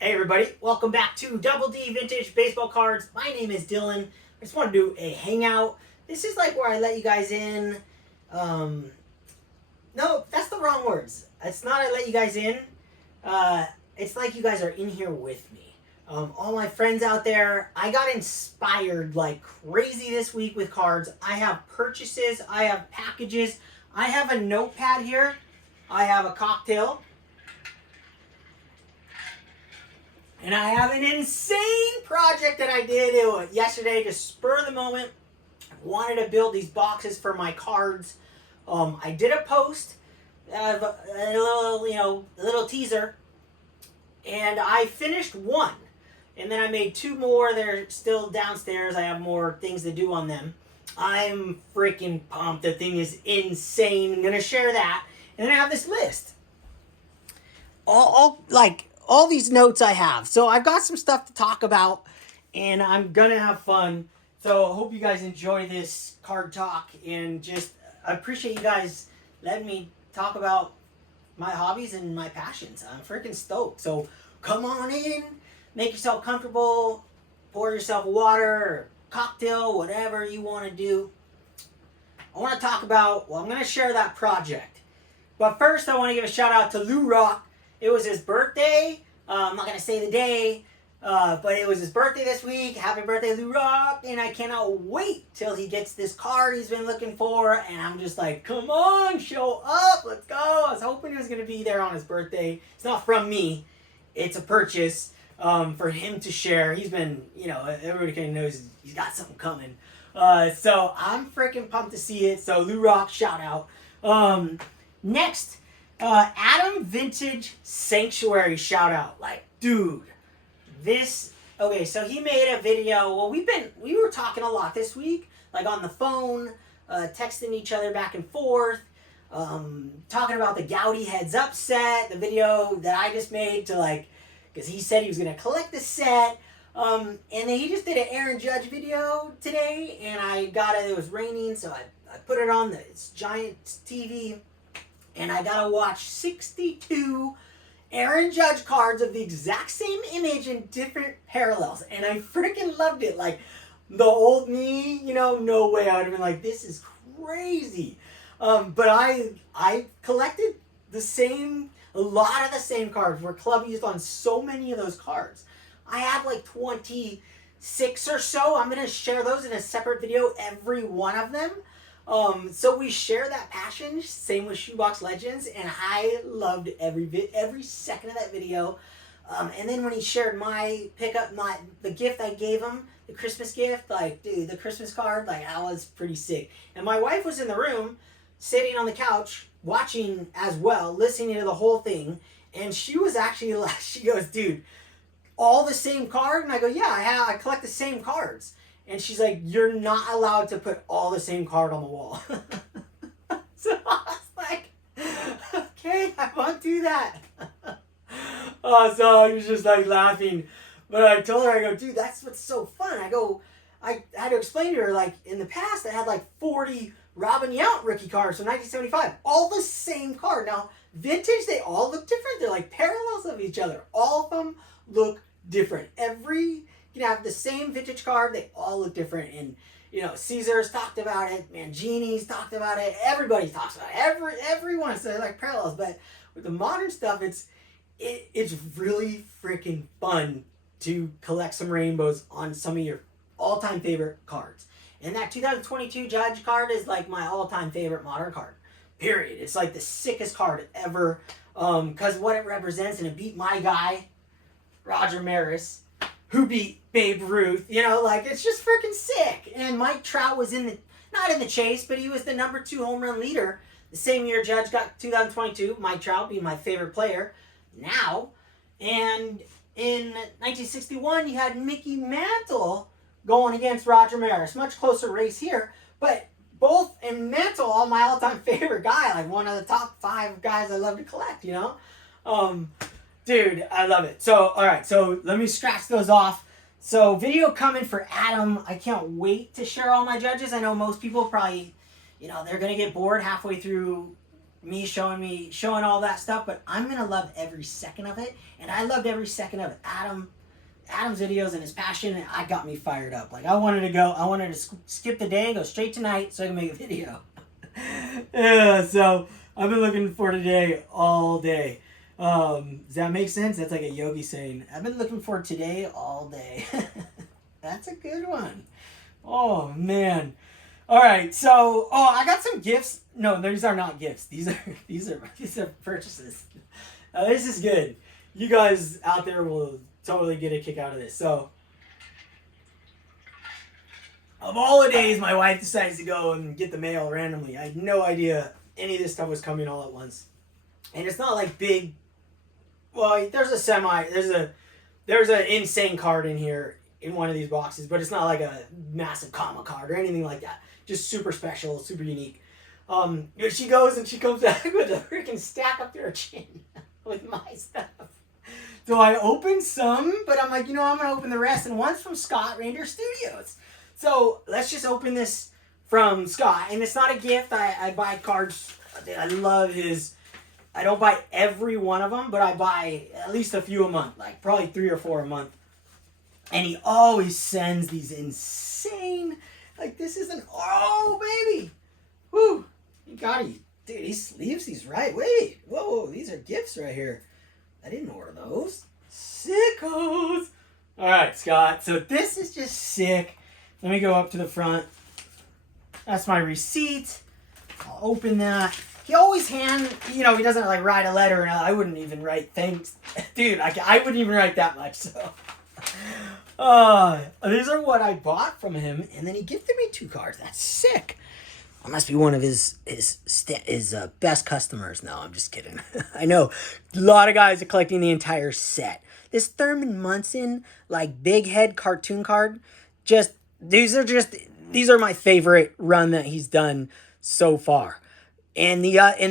Hey everybody, welcome back to Double D Vintage Baseball Cards. My name is Dylan. I just want to do a hangout. This is like where I let you guys in. No, that's the wrong words. It's not I let you guys in. It's like you guys are in here with me. All my friends out there, I got inspired like crazy this week with cards. I have purchases, I have packages, I have a notepad here, I have a cocktail, and I have an insane project that I did yesterday to spur the moment. I wanted to build these boxes for my cards. I did a post, a little teaser, and I finished one. And then I made two more. They're still downstairs. I have more things to do on them. I'm freaking pumped. The thing is insane. I'm going to share that. And then I have this list. All these notes I have. So I've got some stuff to talk about, and I'm going to have fun. So I hope you guys enjoy this card talk, and I appreciate you guys letting me talk about my hobbies and my passions. I'm freaking stoked. So come on in. Make yourself comfortable, pour yourself water or cocktail, whatever you want to do. I want to talk about, I'm going to share that project. But first, I want to give a shout out to Lou Rock. It was his birthday. I'm not going to say the day, but it was his birthday this week. Happy birthday, Lou Rock. And I cannot wait till he gets this card he's been looking for. And I'm just like, come on, show up. Let's go. I was hoping he was going to be there on his birthday. It's not from me. It's a purchase. For him to share. He's been, everybody kind of knows he's got something coming. So I'm freaking pumped to see it. So Lou Rock, shout out. Next, Adam Vintage Sanctuary, shout out. Like, dude, okay, so he made a video. Well, we were talking a lot this week, like on the phone, texting each other back and forth, talking about the Gowdy Heads Up set, the video that I just made because he said he was going to collect the set. And then he just did an Aaron Judge video today, and I got it. It was raining, so I put it on this giant TV, and I got to watch 62 Aaron Judge cards of the exact same image in different parallels. And I freaking loved it. Like, the old me, no way. I would have been like, this is crazy. But I collected a lot of the same cards. Where Club used on so many of those cards. I have like 26 or so. I'm going to share those in a separate video, every one of them. So we share that passion. Same with Shoebox Legends. And I loved every second of that video. And then when he shared my pickup, the gift I gave him, the Christmas gift, the Christmas card, that was pretty sick. And my wife was in the room, sitting on the couch, watching as well, listening to the whole thing, and she was actually like, she goes, dude, all the same card? And I go, yeah, I collect the same cards. And she's like, you're not allowed to put all the same card on the wall. So I was like, okay, I won't do that. So I was just like laughing. But I told her, I go, dude, that's what's so fun. I had to explain to her, like, in the past, I had like 40 Robin Yount rookie cards from 1975. All the same card. Now, vintage, they all look different. They're like parallels of each other. All of them look different. You can have the same vintage card. They all look different. And, Caesar's talked about it. Mangini's talked about it. Everybody talks about it. Everyone says like parallels. But with the modern stuff, it's really freaking fun to collect some rainbows on some of your all-time favorite cards. And that 2022 Judge card is like my all-time favorite modern card. Period. It's like the sickest card ever. Because what it represents, and it beat my guy, Roger Maris, who beat Babe Ruth. It's just freaking sick. And Mike Trout was not in the chase, but he was the number 2 home run leader. The same year Judge got 2022. Mike Trout being my favorite player now. And in 1961, you had Mickey Mantle going against Roger Maris. Much closer race here, but both in Mantle, all my all-time favorite guy, like one of the top 5 guys I love to collect, Dude, I love it. So, all right, so let me scratch those off. So, video coming for Adam. I can't wait to share all my judges. I know most people probably, they're going to get bored halfway through showing all that stuff, but I'm gonna love every second of it, and I loved every second of it. Adam's videos and his passion, I got me fired up. Like I wanted to skip the day and go straight tonight so I can make a video. Yeah, so I've been looking for today all day. Does that make sense? That's like a yogi saying. I've been looking for today all day. That's a good one. Oh man. All right, so I got some gifts. No, these are not gifts. These are purchases. This is good. You guys out there will totally get a kick out of this. So, of all the days, my wife decides to go and get the mail randomly. I had no idea any of this stuff was coming all at once, and it's not like big. Well, there's an insane card in here in one of these boxes, but it's not like a massive comic card or anything like that. Just super special, super unique. She goes and she comes back with a freaking stack up to her chin with my stuff. So I opened some, but I'm like, I'm going to open the rest. And one's from Scott, Reindeer Studios. So let's just open this from Scott. And it's not a gift. I buy cards. I love his. I don't buy every one of them, but I buy at least a few a month. Like probably 3 or 4 a month. And he always sends these insane. Like this is baby. Whoo. Dude, he sleeves these right. Wait. Whoa, these are gifts right here. I didn't order those. Sickos. All right, Scott. So this is just sick. Let me go up to the front. That's my receipt. I'll open that. He always he doesn't like write a letter, and I wouldn't even write thanks. Dude, I wouldn't even write that much, so. These are what I bought from him, and then he gifted me 2 cards. That's sick. I must be one of his best customers. No, I'm just kidding. I know a lot of guys are collecting the entire set. This Thurman Munson like big head cartoon card, these are my favorite run that he's done so far, and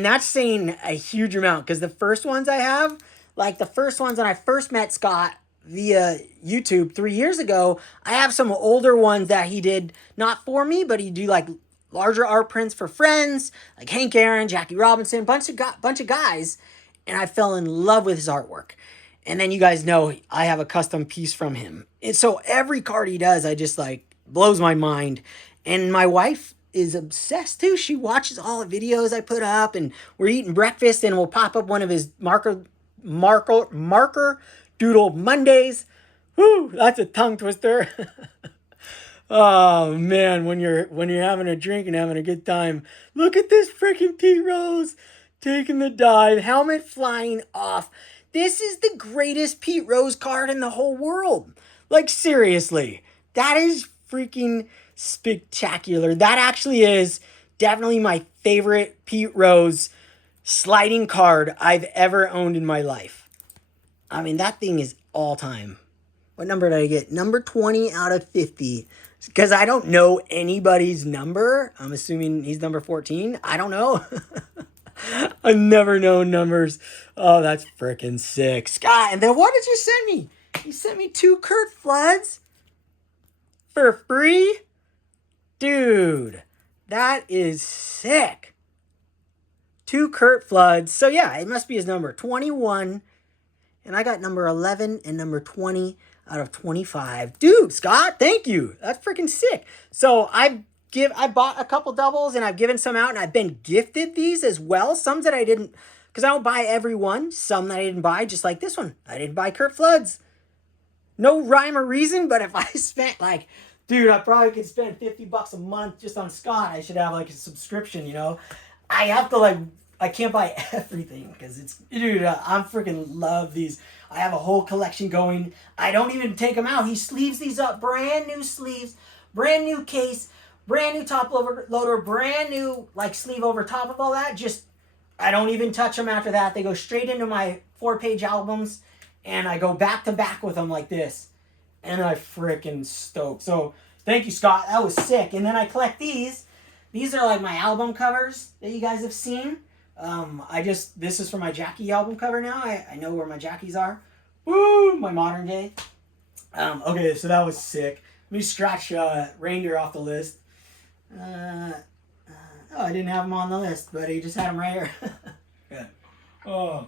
that's saying a huge amount because the first ones I have, like the first ones when I first met Scott via YouTube 3 years ago, I have some older ones that he did not for me, but he do like larger art prints for friends like Hank Aaron, Jackie Robinson, bunch of guys, and I fell in love with his artwork. And then you guys know I have a custom piece from him, and so every card he does, I just like blows my mind. And my wife is obsessed too. She watches all the videos I put up, and we're eating breakfast, and we'll pop up one of his marker doodle Mondays. Whoo, that's a tongue twister. Oh man, when you're having a drink and having a good time, look at this freaking Pete Rose taking the dive, helmet flying off. This is the greatest Pete Rose card in the whole world. Like seriously, that is freaking spectacular. That actually is definitely my favorite Pete Rose sliding card I've ever owned in my life. I mean, that thing is all time. What number did I get? Number 20 out of 50. Because I don't know anybody's number. I'm assuming he's number 14. I don't know. I've never known numbers. Oh, that's freaking sick. Scott, and then what did you send me? You sent me 2 Kurt Floods for free? Dude, that is sick. 2 Kurt Floods. So yeah, it must be his number 21. And I got number 11 and number 20 out of 25. Dude, Scott, thank you. That's freaking sick. So I bought a couple doubles and I've given some out, and I've been gifted these as well. Some that I didn't, because I don't buy every one. Some that I didn't buy, just like this one. I didn't buy Kurt Floods. No rhyme or reason, but if I spent like, dude, I probably could spend $50 a month just on Scott. I should have like a subscription, I have to I can't buy everything because dude, I'm freaking love these. I have a whole collection going. I don't even take them out. He sleeves these up, brand new sleeves, brand new case, brand new top loader, brand new sleeve over top of all that. Just, I don't even touch them after that. They go straight into my 4-page albums, and I go back to back with them like this. And I freaking stoked. So thank you, Scott. That was sick. And then I collect these. These are like my album covers that you guys have seen. This is for my Jackie album cover now. I know where my Jackies are. Woo! My modern day. Okay, so that was sick. Let me scratch Reindeer off the list. I didn't have him on the list, but he just had him right here. Oh.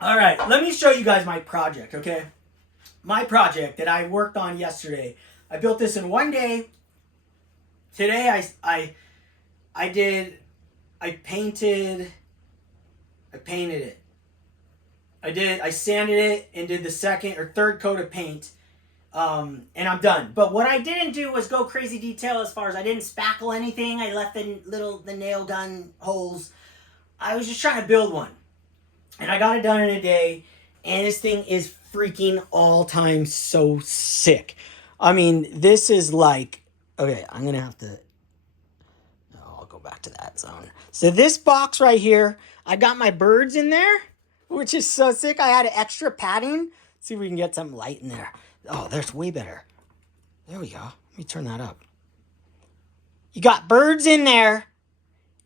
All right, let me show you guys my project, okay? My project that I worked on yesterday. I built this in one day. Today I did I painted it. I sanded it and did the second or third coat of paint. And I'm done. But what I didn't do was go crazy detail as far as I didn't spackle anything. I left the nail gun holes. I was just trying to build one. And I got it done in a day. And this thing is freaking all time so sick. I mean, this is like, okay, I'm going to have to, I'll go back to that zone. So this box right here, I got my birds in there, which is so sick. I had extra padding. Let's see if we can get some light in there. Oh, there's way better. There we go. Let me turn that up. You got birds in there,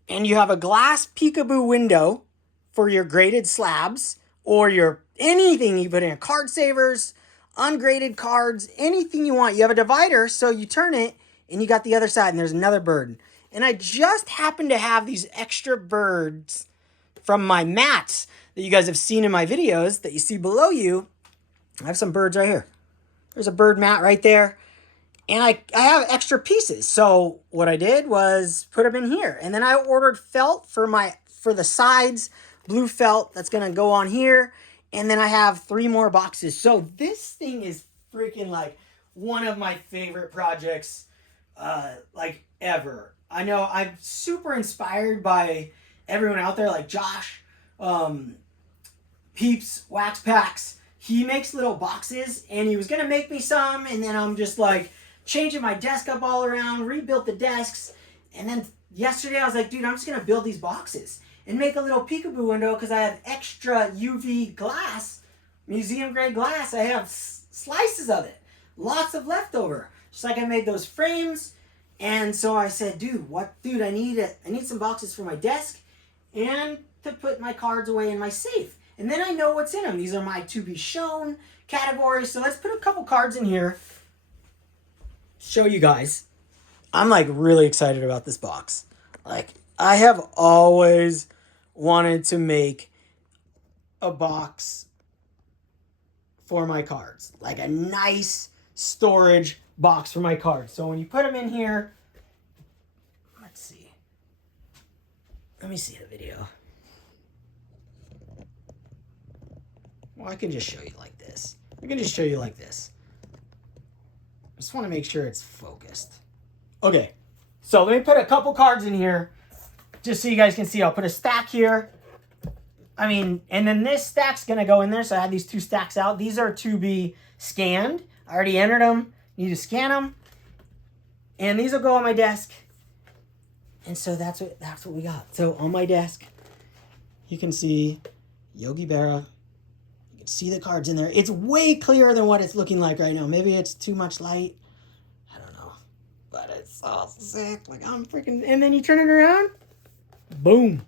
and you have a glass peekaboo window for your graded slabs or your anything you put in. Card savers, ungraded cards, anything you want. You have a divider, so you turn it, and you got the other side, and there's another bird. And I just happen to have these extra birds from my mats that you guys have seen in my videos that you see below you. I have some birds right here. There's a bird mat right there. And I have extra pieces. So what I did was put them in here. And then I ordered felt for the sides, blue felt that's going to go on here. And then I have 3 more boxes. So this thing is freaking like one of my favorite projects like ever. I know I'm super inspired by everyone out there like Josh, Peeps, Wax Packs. He makes little boxes, and he was going to make me some, and then I'm just like changing my desk up all around, rebuilt the desks, and then yesterday I was like, dude, I'm just going to build these boxes and make a little peekaboo window because I have extra UV glass, museum grade glass. I have slices of it, lots of leftover. Just like I made those frames, and so I said, dude, I need some boxes for my desk and to put my cards away in my safe. And then I know what's in them. These are my to be shown categories. So let's put a couple cards in here. Show you guys. I'm like really excited about this box. Like I have always wanted to make a box for my cards. Like a nice storage box for my cards. So when you put them in here, let's see. Let me see the video. Well, I can just show you like this. I just want to make sure it's focused. Okay, so let me put a couple cards in here just so you guys can see. I'll put a stack here. And then this stack's going to go in there. So I have these 2 stacks out. These are to be scanned. I already entered them. Need to scan them. And these will go on my desk. And so that's what we got. So on my desk, you can see Yogi Berra. See the cards in there. It's way clearer than what it's looking like right now. Maybe it's too much light. I don't know. But it's all sick. Like I'm freaking... And then you turn it around. Boom.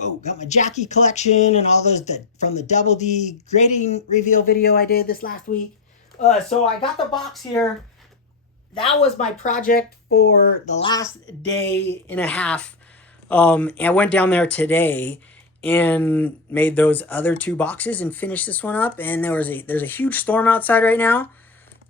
Oh, got my Jackie collection and all those from the Double D grading reveal video I did this last week. So I got the box here. That was my project for the last day and a half. I went down there today and made those other 2 boxes and finished this one up. And there's a huge storm outside right now.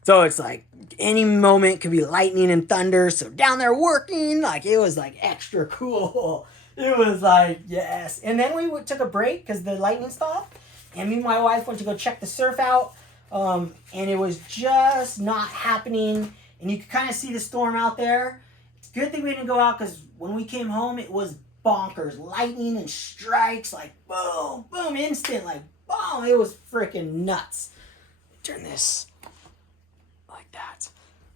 So it's like any moment could be lightning and thunder. So down there working, like it was like extra cool. It was like, yes. And then we took a break because the lightning stopped. And me and my wife went to go check the surf out. And it was just not happening. And you could kind of see the storm out there. It's a good thing we didn't go out because when we came home, it was bonkers. Lightning and strikes, like boom, boom, instant, like boom. It was freaking nuts. Turn this like that.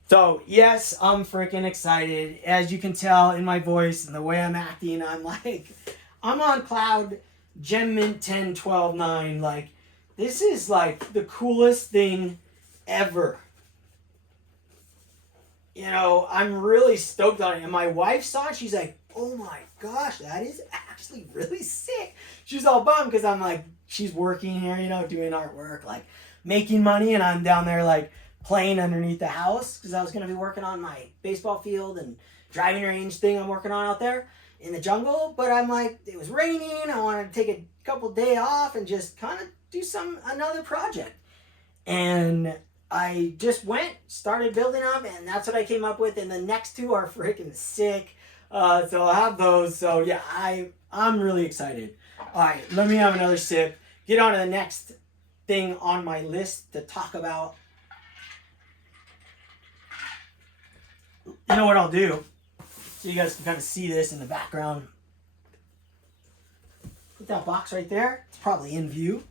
So yes, I'm freaking excited. As you can tell in my voice and the way I'm acting, I'm on cloud Gem Mint 10, 12, 9. Like this is like the coolest thing ever. I'm really stoked on it. And my wife saw it. She's like, oh my gosh, that is actually really sick. She's all bummed because I'm like, she's working here, doing artwork, like making money. And I'm down there like playing underneath the house because I was going to be working on my baseball field and driving range thing I'm working on out there. in the jungle, but I'm like, it was raining. I wanted to take a couple day off and just kind of do another project. And I just started building them, and that's what I came up with. And the next two are freaking sick. So I have those. So yeah, I'm really excited. All right, let me have another sip. Get on to the next thing on my list to talk about. You know what I'll do? So you guys can kind of see this in the background. Put that box right there. It's probably in view.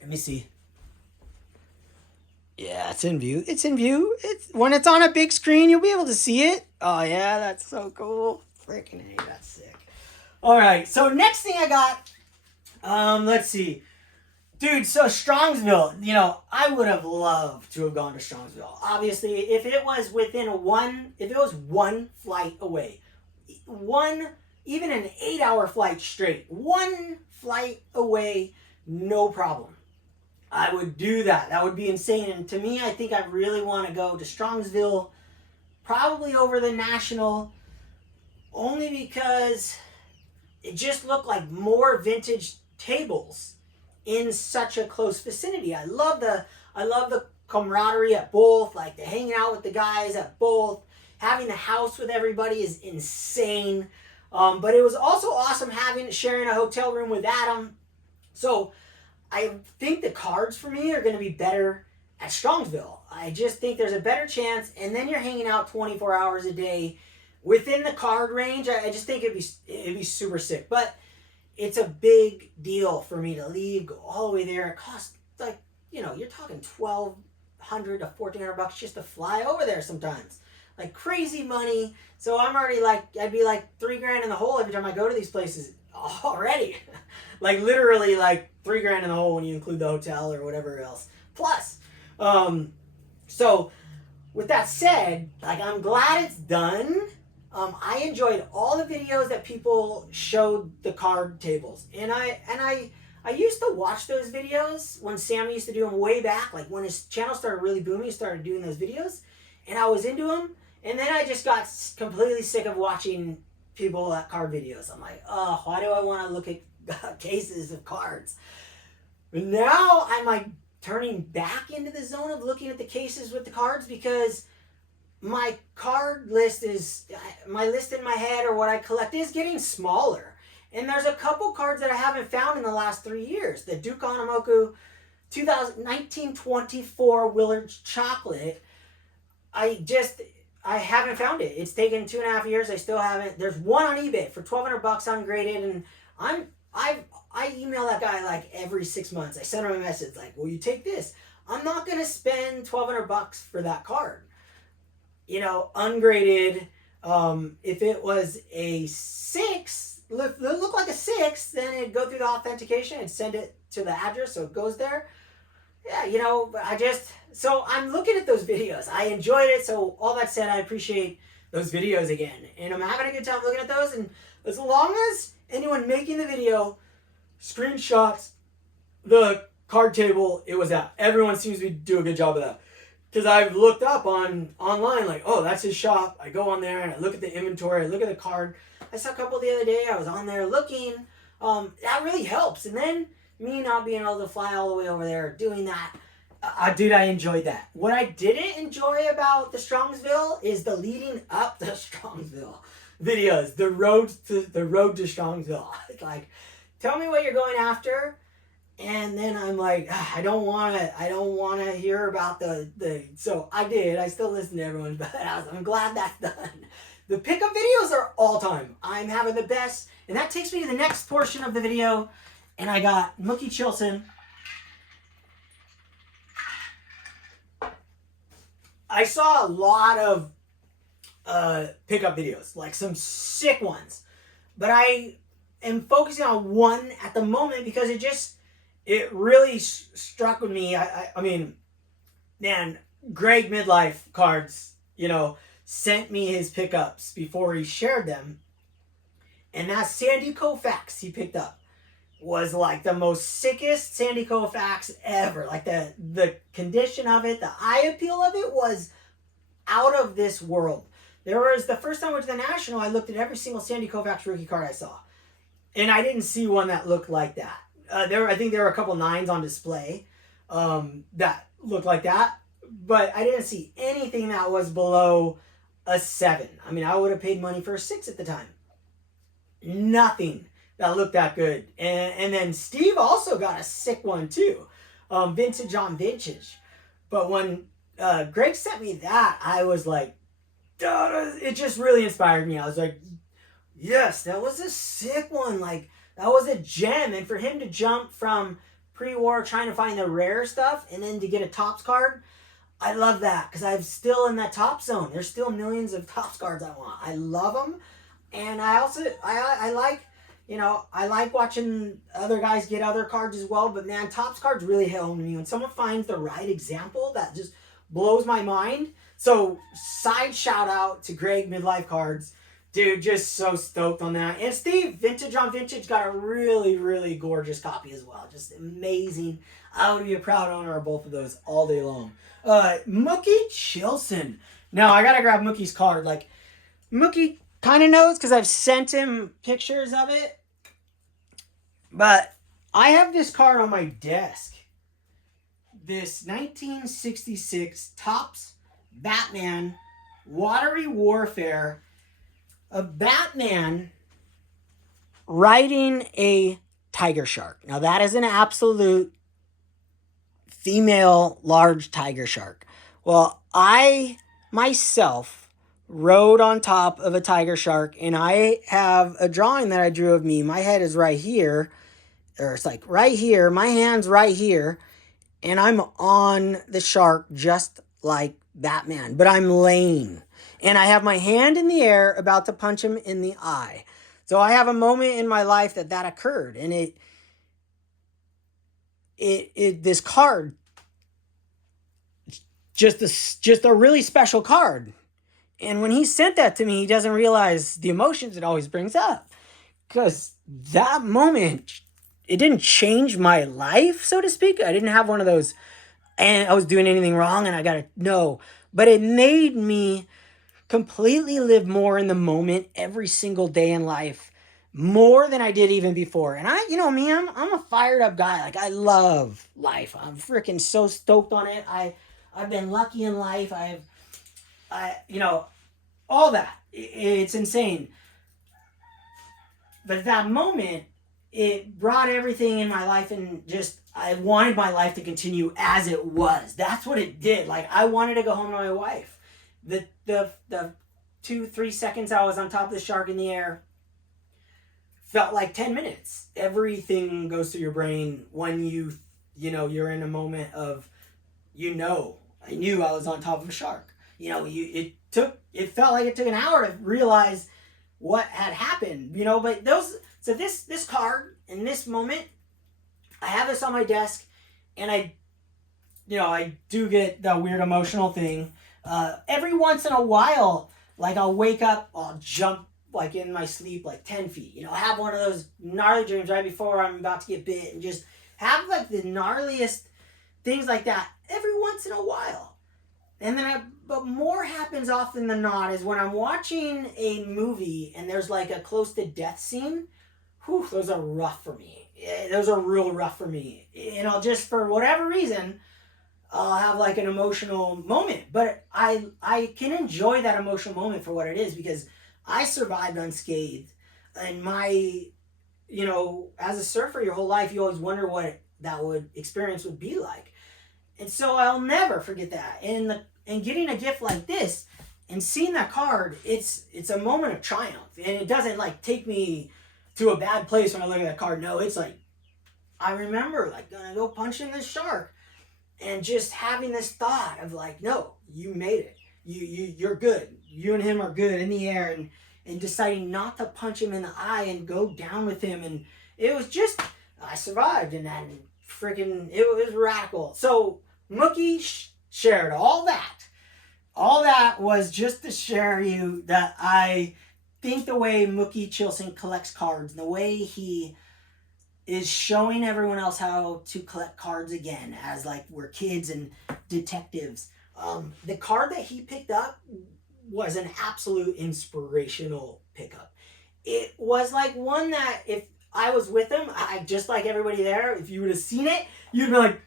Let me see. Yeah, it's in view. It's in view. When it's on a big screen, you'll be able to see it. Oh yeah, that's so cool. Freaking A, that's sick. All right, so next thing I got, let's see. Dude, so Strongsville, you know, I would have loved to have gone to Strongsville. Obviously, if it was one flight away, even an 8-hour flight straight, one flight away, no problem. I would do that. That would be insane. And to me, I think I really want to go to Strongsville, probably over the National, only because it just looked like more vintage tables in such a close vicinity. I love the camaraderie at both, like the hanging out with the guys at both. Having the house with everybody is insane. But it was also awesome sharing a hotel room with Adam. So I think the cards for me are going to be better at Strongsville. I just think there's a better chance, and then you're hanging out 24 hours a day within the card range. I just think it'd be super sick. But it's a big deal for me to leave, go all the way there. It costs like, you know, you're talking $1,200 to $1,400 just to fly over there sometimes. Like crazy money. So I'm already like, I'd be like $3,000 in the hole every time I go to these places already. Like literally like $3,000 in the hole when you include the hotel or whatever else. Plus, so with that said, like I'm glad it's done. I enjoyed all the videos that people showed the card tables, and I used to watch those videos when Sam used to do them way back, like when his channel started really booming. He started doing those videos, and I was into them. And then I just got completely sick of watching people at card videos. I'm like, oh, why do I want to look at cases of cards? But now I'm like turning back into the zone of looking at the cases with the cards, because my list in my head, or what I collect, is getting smaller. And there's a couple cards that I haven't found in the last 3 years. The Duke Onomoku 1924 Willard's Chocolate. I haven't found it. It's taken 2.5 years. I still haven't. There's one on eBay for $1,200 ungraded, and I email that guy like every 6 months. I send him a message like, "Will you take this?" I'm not gonna spend $1,200 for that card. You know, ungraded. If it was a 6, look like a 6, then it'd go through the authentication and send it to the address, so it goes there. Yeah, you know, so I'm looking at those videos. I enjoyed it. So all that said, I appreciate those videos again, and I'm having a good time looking at those. And as long as anyone making the video screenshots the card table it was at, everyone seems to do a good job of that. Because I've looked up online, like, oh, that's his shop. I go on there and I look at the inventory. I look at the card. I saw a couple the other day. I was on there looking. That really helps. And then me not being able to fly all the way over there, doing that, dude, I enjoyed that. What I didn't enjoy about the Strongsville is the leading up to Strongsville videos. The road to Strongsville. Like, tell me what you're going after. And then I'm like, I don't want to hear about the. So I did. I still listen to everyone, but I'm glad that's done. The pickup videos are all time. I'm having the best, and that takes me to the next portion of the video. And I got Mookie Chilson. I saw a lot of pickup videos, like some sick ones, but I am focusing on one at the moment because it really struck with me. I mean, man, Greg Midlife Cards, you know, sent me his pickups before he shared them. And that Sandy Koufax he picked up was like the most sickest Sandy Koufax ever. Like the condition of it, the eye appeal of it was out of this world. There was the first time I went to the National, I looked at every single Sandy Koufax rookie card I saw, and I didn't see one that looked like that. I think there were a couple nines on display that looked like that, but I didn't see anything that was below a 7. I mean, I would have paid money for a 6 at the time. Nothing that looked that good. And then Steve also got a sick one too, vintage on vintage. But when Greg sent me that, I was like, duh, it just really inspired me. I was like, yes, that was a sick one. Like, that was a gem. And for him to jump from pre-war trying to find the rare stuff and then to get a Topps card, I love that because I'm still in that top zone. There's still millions of Topps cards I want. I love them. And I also, I like, I like watching other guys get other cards as well. But man, Topps cards really hit home to me. When someone finds the right example, that just blows my mind. So side shout out to Greg Midlife Cards. Dude, just so stoked on that. And Steve, Vintage on Vintage, got a really, really gorgeous copy as well. Just amazing. I would be a proud owner of both of those all day long. Mookie Chilson. Now, I got to grab Mookie's card. Like, Mookie kind of knows because I've sent him pictures of it. But I have this card on my desk. This 1966 Topps Batman Watery Warfare of Batman riding a tiger shark. Now that is an absolute female large tiger shark. Well, I myself rode on top of a tiger shark, and I have a drawing that I drew of me. My head is right here, or it's like right here. My hand's right here, and I'm on the shark just like Batman, but I'm laying. And I have my hand in the air about to punch him in the eye. So I have a moment in my life that occurred. And this card, just a really special card. And when he sent that to me, he doesn't realize the emotions it always brings up. Because that moment, it didn't change my life, so to speak. I didn't have one of those, and I was doing anything wrong and I got to know. But it made me completely live more in the moment every single day in life, more than I did even before. And me, I'm a fired up guy. Like, I love life. I'm freaking so stoked on it. I've been lucky in life. All that. It's insane. But at that moment, it brought everything in my life, and just, I wanted my life to continue as it was. That's what it did. Like, I wanted to go home to my wife. The 2-3 seconds I was on top of the shark in the air felt like 10 minutes. Everything goes through your brain when you're in a moment of, I knew I was on top of a shark. It felt like it took an hour to realize what had happened, but this card in this moment, I have this on my desk, and I do get the weird emotional thing. Every once in a while, like, I'll wake up, I'll jump, like, in my sleep, like 10 feet. I have one of those gnarly dreams right before I'm about to get bit, and just have, like, the gnarliest things like that every once in a while. And then but more happens often than not is when I'm watching a movie and there's, like, a close to death scene. Whew, those are rough for me. Those are real rough for me. And I'll just, for whatever reason, I'll have, like, an emotional moment. But I can enjoy that emotional moment for what it is, because I survived unscathed. And as a surfer your whole life, you always wonder what that experience would be like. And so I'll never forget that. And getting a gift like this and seeing that card, it's a moment of triumph. And it doesn't, like, take me to a bad place when I look at that card. No, it's like, I remember, like, gonna go punching this shark and just having this thought of, like, no, you made it. You're good. You and him are good in the air, and deciding not to punch him in the eye and go down with him. And it was just, I survived, and then it was radical. So Mookie shared all that. All that was just to share you that I think the way Mookie Chilson collects cards, the way he is showing everyone else how to collect cards again, as, like, we're kids and detectives. The card that he picked up was an absolute inspirational pickup. It was like one that if I was with him, I just like everybody there, if you would have seen it, you'd be like,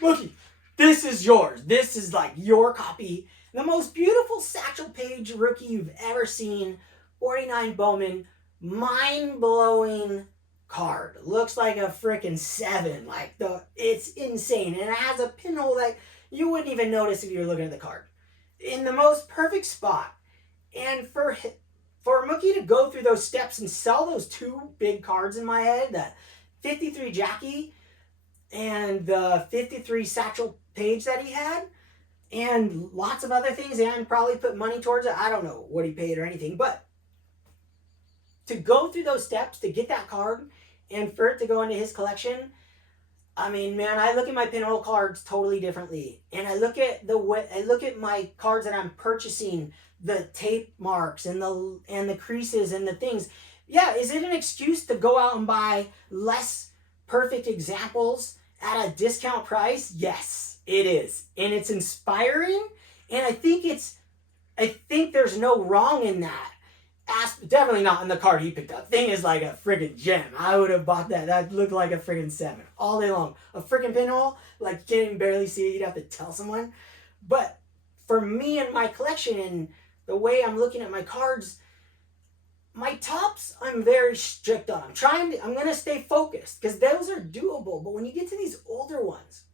Mookie, this is yours. This is like your copy. The most beautiful Satchel Paige rookie you've ever seen. 49 Bowman. Mind-blowing card. Looks like a freaking 7. It's insane. And it has a pinhole that you wouldn't even notice if you were looking at the card. In the most perfect spot. And for Mookie to go through those steps and sell those 2 big cards in my head, that 53 Jackie and the 53 Satchel Paige that he had, and lots of other things, and probably put money towards it. I don't know what he paid or anything, but to go through those steps to get that card and for it to go into his collection, I mean, man, I look at my pinhole cards totally differently, and I look at my cards that I'm purchasing, the tape marks and the creases and the things. Yeah, is it an excuse to go out and buy less perfect examples at a discount price? Yes, it is. And it's inspiring. And I think there's no wrong in that. Definitely not in the card he picked up. Thing is like a friggin' gem. I would have bought that. That looked like a friggin' 7 all day long. A friggin' pinhole, like you can't even barely see it. You'd have to tell someone. But for me and my collection and the way I'm looking at my cards, my tops, I'm very strict on. I'm going to stay focused because those are doable. But when you get to these older ones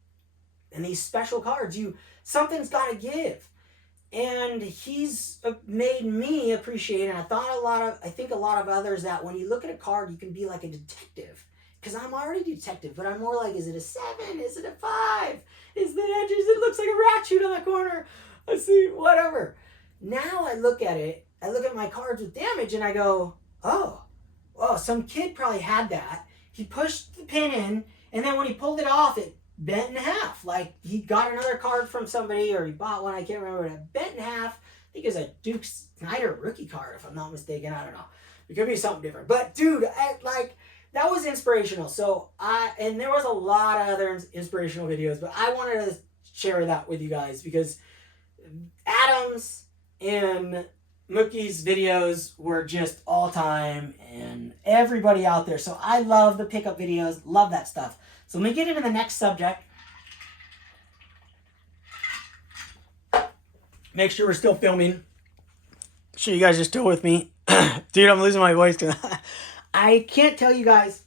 and these special cards, something's got to give. And he's made me appreciate it. And I think a lot of others that when you look at a card, you can be like a detective. Because I'm already a detective, but I'm more like, is it a 7? Is it a 5? Is the edges? It looks like a rat shoot on the corner. I see, whatever. Now I look at it, I look at my cards with damage and I go, oh, some kid probably had that. He pushed the pin in, and then when he pulled it off, it bent in half. Like he got another card from somebody, or he bought one, I can't remember, it bent in half. I think it was a Duke Snyder rookie card, if I'm not mistaken. I don't know. It could be something different. But dude, that was inspirational. And there was a lot of other inspirational videos, but I wanted to share that with you guys because Adam's and Mookie's videos were just all time and everybody out there. So I love the pickup videos, love that stuff. So let me get into the next subject. Make sure we're still filming. Make sure you guys are still with me. Dude, I'm losing my voice. I can't tell you guys,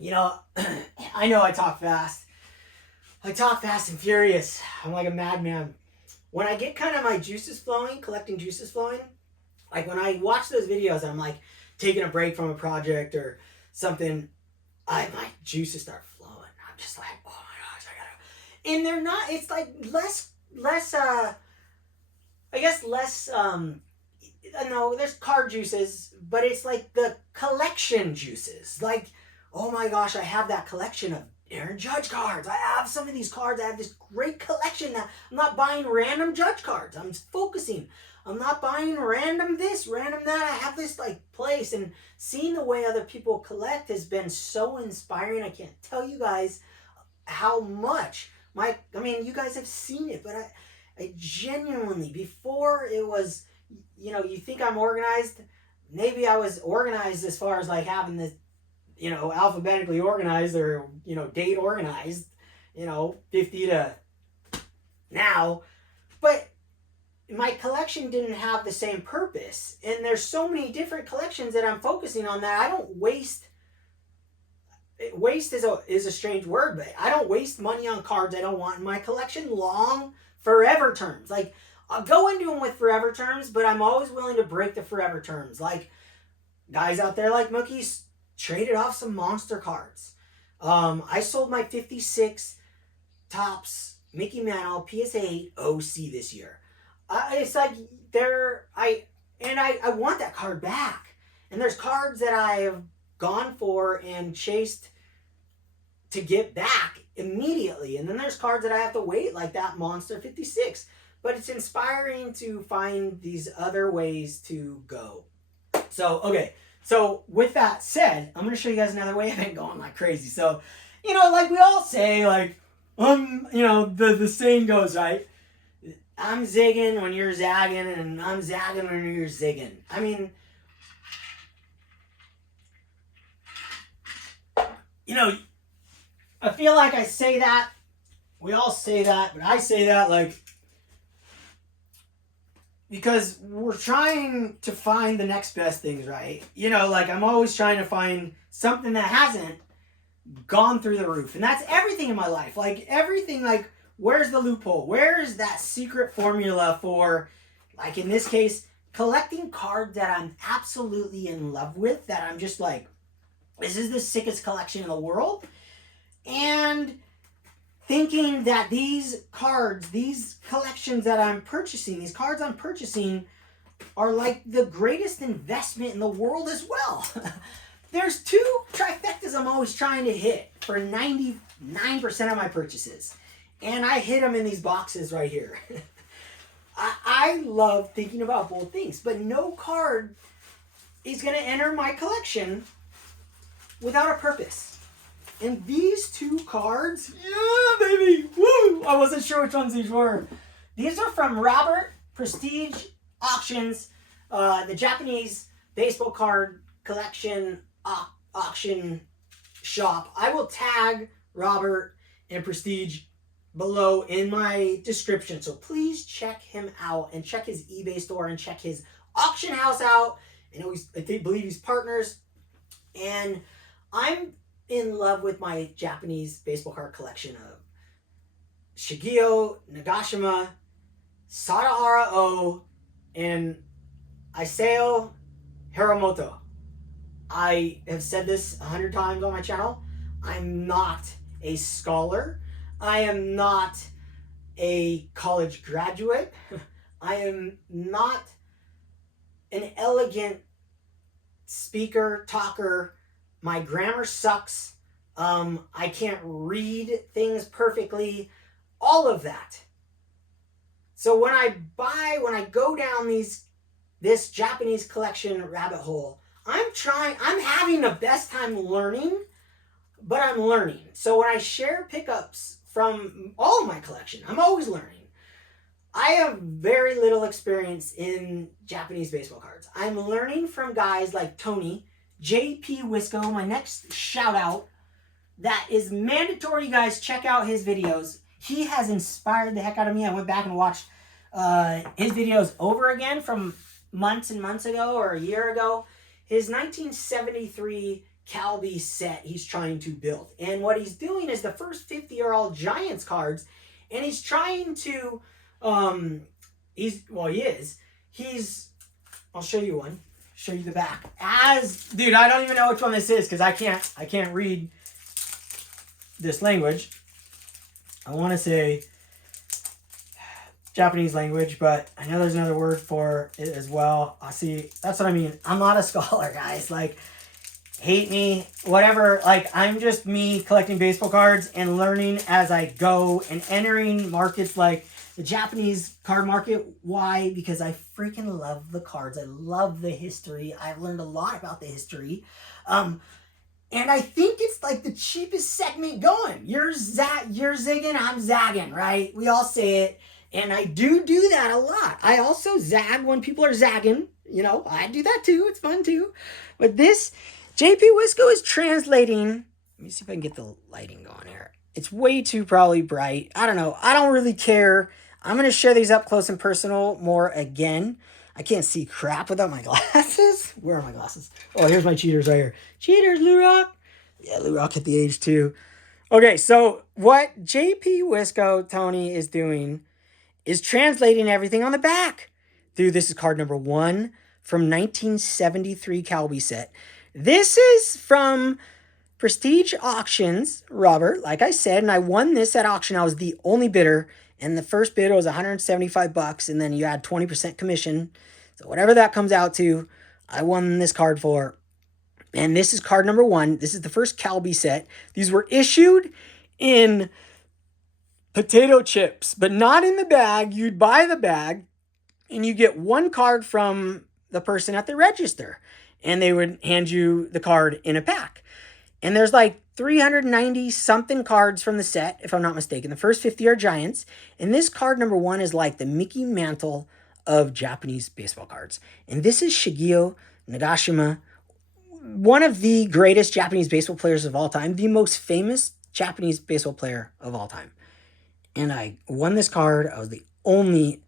I know I talk fast. I talk fast and furious. I'm like a madman. When I get kind of my juices flowing, collecting juices flowing, like when I watch those videos, I'm like taking a break from a project or something, my juices start flowing. I'm just like, oh my gosh, and they're not, it's like less, no, there's card juices, but it's like the collection juices. Like, oh my gosh, I have that collection of Aaron Judge cards. I have some of these cards. I have this great collection that I'm not buying random Judge cards. I'm focusing. I'm not buying random this, random that. I have this like place, and seeing the way other people collect has been so inspiring. I can't tell you guys how much you guys have seen it, but I genuinely, before it was, you think I'm organized. Maybe I was organized as far as like having this, alphabetically organized or, date organized, 50 to now. But my collection didn't have the same purpose. And there's so many different collections that I'm focusing on that I don't waste. Waste is a strange word, but I don't waste money on cards I don't want in my collection. Long, forever terms. Like, I'll go into them with forever terms, but I'm always willing to break the forever terms. Like, guys out there like Mookie's traded off some monster cards. I sold my 56 Topps Mickey Mantle PSA 8 OC this year. It's like I want that card back. And there's cards that I have gone for and chased to get back immediately. And then there's cards that I have to wait, like that Monster 56. But it's inspiring to find these other ways to go. So, okay. So, with that said, I'm going to show you guys another way. I've been going like crazy. So, like we all say, like, the saying goes, right? I'm zigging when you're zagging, and I'm zagging when you're zigging. I mean, you know, I feel like I say that. We all say that, but I say that like because we're trying to find the next best things, right? You know, like I'm always trying to find something that hasn't gone through the roof. And that's everything in my life. Like everything, like where's the loophole? Where is that secret formula for, like in this case, collecting cards that I'm absolutely in love with, that I'm just like, this is the sickest collection in the world. And thinking that these cards, these collections that I'm purchasing, these cards I'm purchasing are like the greatest investment in the world as well. There's two trifectas I'm always trying to hit for 99% of my purchases. And I hit them in these boxes right here. I love thinking about both things, but no card is going to enter my collection without a purpose. And these two cards, yeah, baby, woo! I wasn't sure which ones these were. These are from Robert Prestige Auctions, the Japanese baseball card collection auction shop. I will tag Robert and Prestige below in my description, so please check him out and check his eBay store and check his auction house out. I believe he's partners, and I'm in love with my Japanese baseball card collection of Shigeo Nagashima, Sadahara O, and Isao Hiramoto. I have said this 100 times on my channel. I'm not a scholar. I am not a college graduate. I am not an elegant speaker, talker. My grammar sucks. I can't read things perfectly. All of that. So when I go down this Japanese collection rabbit hole, I'm having the best time learning, but I'm learning. So when I share pickups from all of my collection, I'm always learning. I have very little experience in Japanese baseball cards. I'm learning from guys like Tony, JP Wisco, my next shout out. That is mandatory, guys. Check out his videos. He has inspired the heck out of me. I went back and watched his videos over again from months and months ago or a year ago. His 1973 Calby set he's trying to build. And what he's doing is the first 50 are all Giants cards. And he's trying to, I'll show you one. Show you the back. Dude, I don't even know which one this is because I can't read this language. I want to say Japanese language, but I know there's another word for it as well. That's what I mean. I'm not a scholar, guys. Like, hate me, whatever. Like, I'm just me collecting baseball cards and learning as I go and entering markets like the Japanese card market. Why? Because I freaking love the cards. I love the history. I've learned a lot about the history. And I think it's like the cheapest segment going. You're zigging, I'm zagging, right? We all say it. And I do that a lot. I also zag when people are zagging. You know, I do that too. It's fun too. But this, JP Wisco is translating. Let me see if I can get the lighting going here. It's way too probably bright. I don't know. I don't really care. I'm going to share these up close and personal more again. I can't see crap without my glasses. Where are my glasses? Oh, here's my cheaters right here. Cheaters, Lou Rock. Yeah, Lou Rock hit the age too. Okay, so what JP Wisco, Tony, is doing is translating everything on the back. Dude, this is card number 1 from 1973 Calby set. This is from Prestige Auctions, Robert, like I said, and I won this at auction. I was the only bidder, and the first bid was $175, and then you add 20% commission. So whatever that comes out to, I won this card for. And this is card number 1. This is the first Calby set. These were issued in potato chips, but not in the bag. You'd buy the bag, and you get one card from the person at the register, and they would hand you the card in a pack. And there's like 390 something cards from the set, if I'm not mistaken. The first 50 are Giants. And this card number 1 is like the Mickey Mantle of Japanese baseball cards. And this is Shigeo Nagashima, one of the greatest Japanese baseball players of all time, the most famous Japanese baseball player of all time. And I won this card. I was the only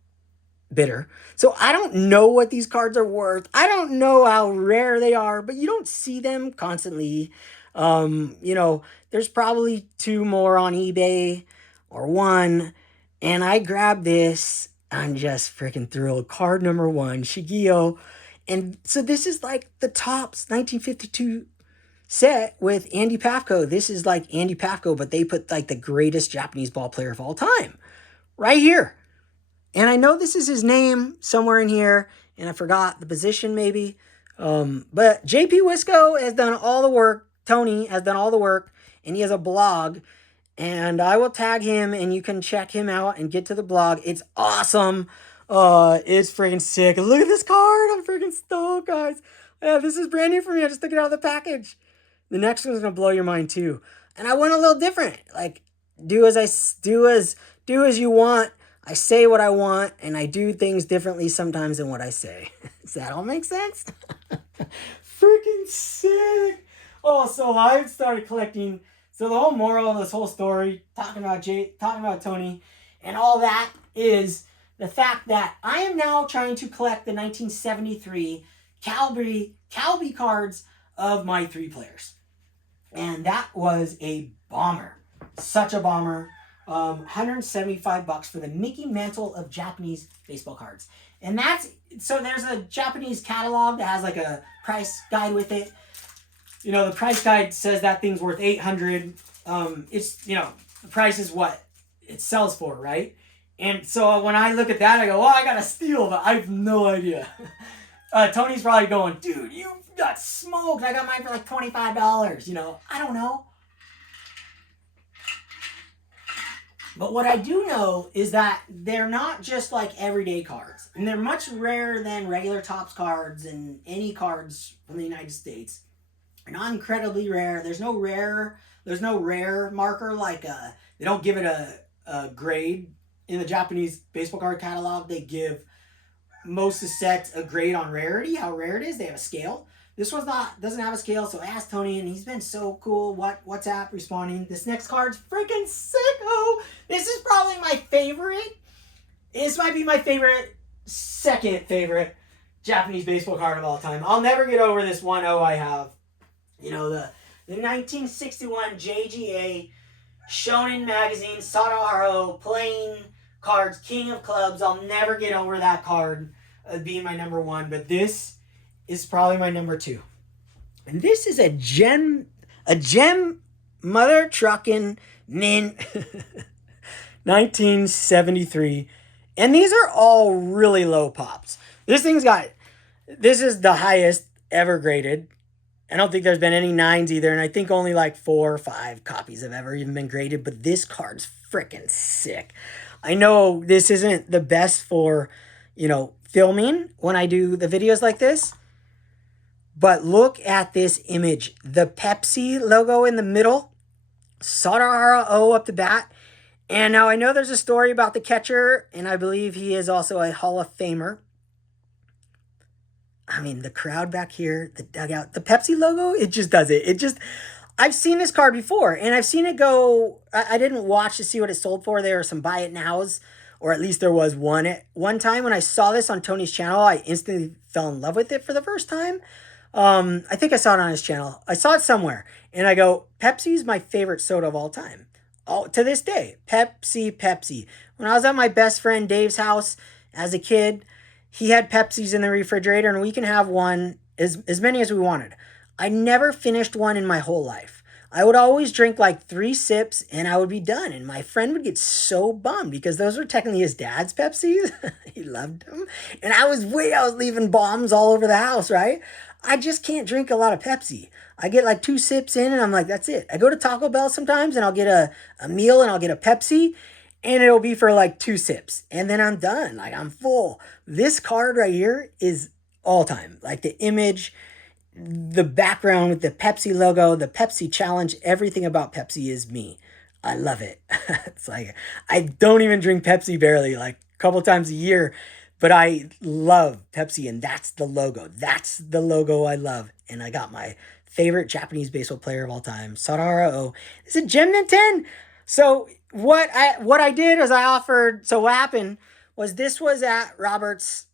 bidder. So I don't know what these cards are worth. I don't know how rare they are, but you don't see them constantly. There's probably 2 more on eBay or 1. And I grabbed this. I'm just freaking thrilled. Card number 1, Shigeo. And so this is like the Topps 1952 set with Andy Pafko. This is like Andy Pafko, but they put like the greatest Japanese ball player of all time right here. And I know this is his name somewhere in here, and I forgot the position maybe. But JP Wisco has done all the work. Tony has done all the work, and he has a blog. And I will tag him, and you can check him out and get to the blog. It's awesome. It's freaking sick. Look at this card. I'm freaking stoked, guys. Yeah, this is brand new for me. I just took it out of the package. The next one's gonna blow your mind too. And I went a little different. Like, do as you want. I say what I want, and I do things differently sometimes than what I say. Does that all make sense? Freaking sick. Oh, so I've started collecting. So the whole moral of this whole story, talking about Tony, and all that is the fact that I am now trying to collect the 1973 Calby cards of my 3 players. And that was a bomber. Such a bomber. $175 for the Mickey Mantle of Japanese baseball cards. And so there's a Japanese catalog that has like a price guide with it. The price guide says that thing's worth $800. The price is what it sells for, right? And so when I look at that, I go, oh, I got a steal, but I have no idea. Tony's probably going, dude, you got smoked. I got mine for like $25. I don't know. But what I do know is that they're not just like everyday cards. And they're much rarer than regular Topps cards and any cards from the United States. They're not incredibly rare. There's no rare marker. Like they don't give it a grade. In the Japanese baseball card catalog, they give most of the sets a grade on rarity, how rare it is. They have a scale. This one's doesn't have a scale, so I asked Tony, and he's been so cool. WhatsApp responding. This next card's freaking sick. Oh, this is probably my favorite. This might be my second favorite Japanese baseball card of all time. I'll never get over this 1-0 I have. The 1961 JGA Shonen Magazine Sadaharo playing cards, King of Clubs. I'll never get over that card being my number 1, but this is probably my number 2. And this is a gem mother trucking mint 1973. And these are all really low pops. This is the highest ever graded. I don't think there's been any 9s either, and I think only like 4 or 5 copies have ever even been graded, but this card's freaking sick. I know this isn't the best for, filming when I do the videos like this, but look at this image. The Pepsi logo in the middle, Sadahara O up the bat, and now I know there's a story about the catcher, and I believe he is also a Hall of Famer. I mean, the crowd back here, the dugout, the Pepsi logo, it just does it. I've seen this card before, and I've seen it go, I didn't watch to see what it sold for. There are some buy it nows, or at least there was one. At one time when I saw this on Tony's channel, I instantly fell in love with it for the first time. I think I saw it on his channel. I saw it somewhere, and I go, Pepsi's my favorite soda of all time. To this day, Pepsi. When I was at my best friend Dave's house as a kid, he had Pepsis in the refrigerator, and we can have one, as many as we wanted. I never finished one in my whole life. I would always drink like 3 sips, and I would be done. And my friend would get so bummed because those were technically his dad's Pepsis. He loved them. And I was leaving bombs all over the house, right? I just can't drink a lot of Pepsi. I get like 2 sips in, and I'm like, that's it. I go to Taco Bell sometimes, and I'll get a meal, and I'll get a Pepsi, and it'll be for like 2 sips. And then I'm done. Like, I'm full. This card right here is all time. Like, the image, the background with the Pepsi logo, the Pepsi challenge, everything about Pepsi is me. I love it. It's like I don't even drink Pepsi barely, like a couple times a year, but I love Pepsi and that's the logo. That's the logo I love. And I got my favorite Japanese baseball player of all time, Sarara O. It's a Gem 10. So what I did was I offered, so what happened was this was at Robert's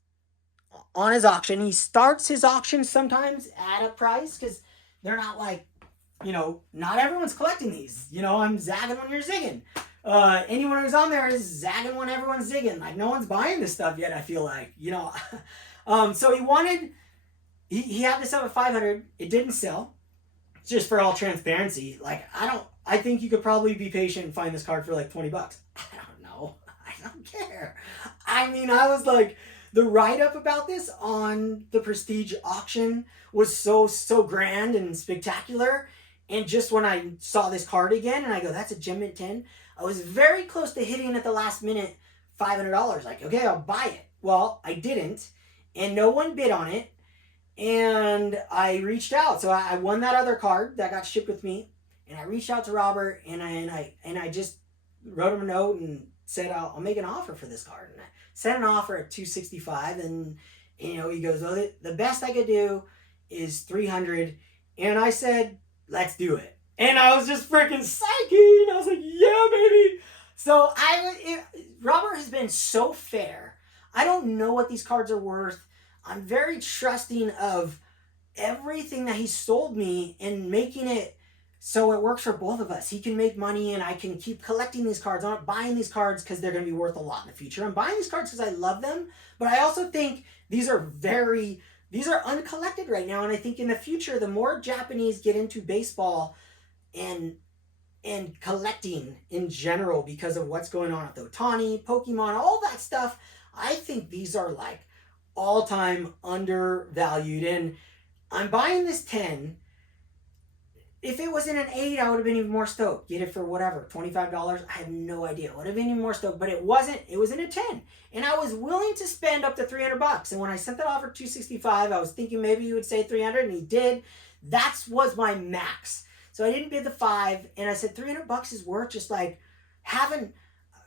on his auction. He starts his auction sometimes at a price because they're not like, not everyone's collecting these. I'm zagging when you're zigging. Anyone who's on there is zagging when everyone's zigging. Like, no one's buying this stuff yet, I feel like, So he had this up at 500. It didn't sell. Just for all transparency, like, I think you could probably be patient and find this card for like $20. I don't know. I don't care. I mean, I was like, the write-up about this on the Prestige auction was so grand and spectacular. And just when I saw this card again and I go, that's a Gem Mint 10, I was very close to hitting at the last minute $500. Like, okay, I'll buy it. Well, I didn't. And no one bid on it. And I reached out. So I won that other card that got shipped with me. And I reached out to Robert and I just wrote him a note and said, I'll make an offer for this card. And I set an offer at $265, and he goes, oh, the best I could do is $300. And I said, let's do it. And I was just freaking psyched. I was like, yeah, baby. So Robert has been so fair. I don't know what these cards are worth. I'm very trusting of everything that he sold me and making it so it works for both of us. He can make money and I can keep collecting these cards. I'm not buying these cards because they're going to be worth a lot in the future. I'm buying these cards because I love them. But I also think these are uncollected right now. And I think in the future, the more Japanese get into baseball and collecting in general because of what's going on with Otani, Pokemon, all that stuff, I think these are like all-time undervalued. And I'm buying this 10. If it was in an 8, I would have been even more stoked. Get it for whatever, $25? I have no idea. I would have been even more stoked, but it wasn't. It was in a 10. And I was willing to spend up to $300. And when I sent that offer $265, I was thinking maybe he would say $300, and he did. That was my max. So I didn't bid the 5, and I said $300 is worth just like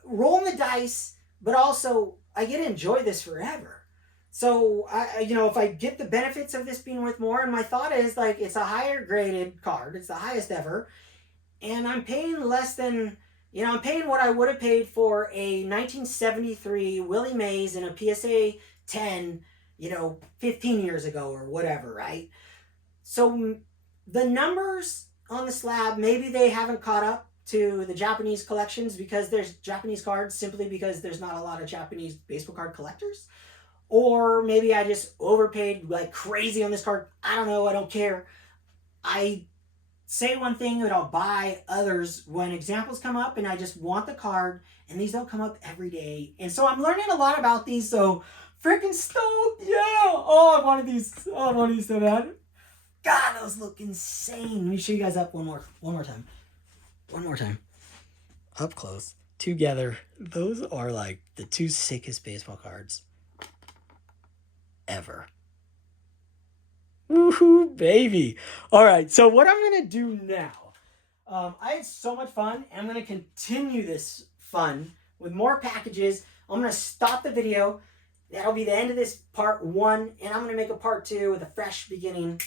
rolling the dice, but also I get to enjoy this forever. So, if I get the benefits of this being worth more, and my thought is, like, it's a higher graded card. It's the highest ever. And I'm paying less than, I'm paying what I would have paid for a 1973 Willie Mays and a PSA 10, 15 years ago or whatever, right? So the numbers on the slab, maybe they haven't caught up to the Japanese collections because there's Japanese cards simply because there's not a lot of Japanese baseball card collectors. Or maybe I just overpaid like crazy on this card. I don't know. I don't care. I say one thing, but I'll buy others when examples come up, and I just want the card, and these don't come up every day. And so I'm learning a lot about these, so freaking stoked. Yeah. Oh, I wanted these so bad. God, those look insane. Let me show you guys up one more time. One more time. Up close. Together. Those are like the two sickest baseball cards ever. Woohoo, baby. All right, so what I'm going to do now, I had so much fun, and I'm going to continue this fun with more packages. I'm going to stop the video. That'll be the end of this part 1, and I'm going to make a part 2 with a fresh beginning,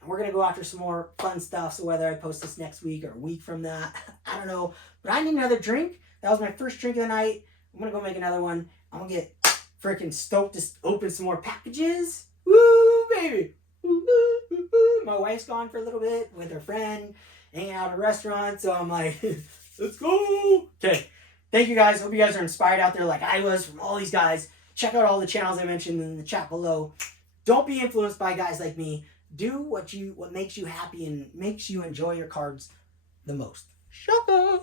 and we're going to go after some more fun stuff, so whether I post this next week or a week from that, I don't know, but I need another drink. That was my first drink of the night. I'm going to go make another one. I'm going to get freaking stoked to open some more packages. Woo, baby. Woo, woo, woo, woo. My wife's gone for a little bit with her friend, hanging out at a restaurant, so I'm like, let's go. Okay, thank you guys. Hope you guys are inspired out there like I was from all these guys. Check out all the channels I mentioned in the chat below. Don't be influenced by guys like me. Do what makes you happy and makes you enjoy your cards the most. Shaka.